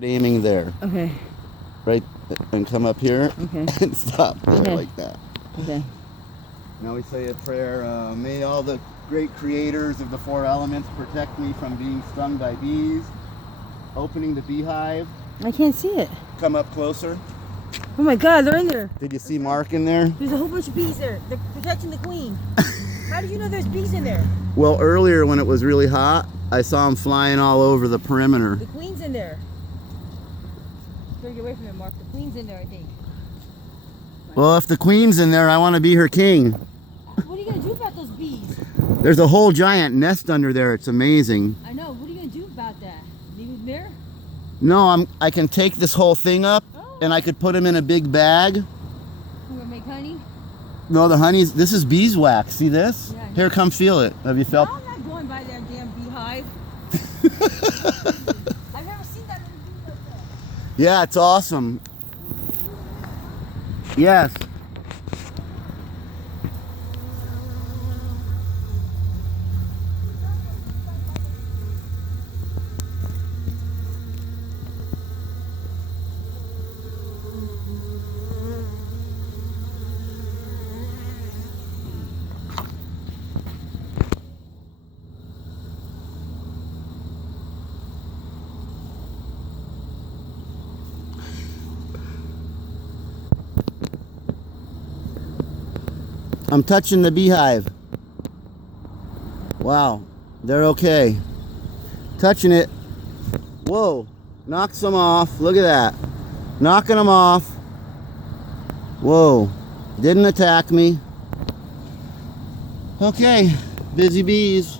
Aiming there. Okay. Right, and come up here. Okay. And stop there Okay. like that. Okay. Now we say a prayer. May all the great creators of the four elements protect me from being stung by bees. Opening the beehive. I can't see it. Come up closer. Oh my God, they're in there. Did you see Mark in there? There's a whole bunch of bees there. They're protecting the queen. How do you know there's bees in there? Well, earlier when it was really hot, I saw them flying all over the perimeter. The queen's in there. Better get away from it, Mark. The queen's in there, I think. Well, if the queen's in there, I want to be her king. What are you gonna do about those bees? There's a whole giant nest under there. It's amazing. I know. What are you gonna do about that? Leave them there? No, I can take this whole thing up and I could put them in a big bag. We're gonna make honey? No, the honey's, this is beeswax. See this? Yeah, Here, come feel it. Have you felt? No, I'm not going by that damn beehive. I've never seen that many bees like that. Yeah, it's awesome. Yes. I'm touching the beehive. Wow, they're okay. Touching it. Whoa, knocks them off. Look at that. Knocking them off. Whoa, didn't attack me. Okay, busy bees.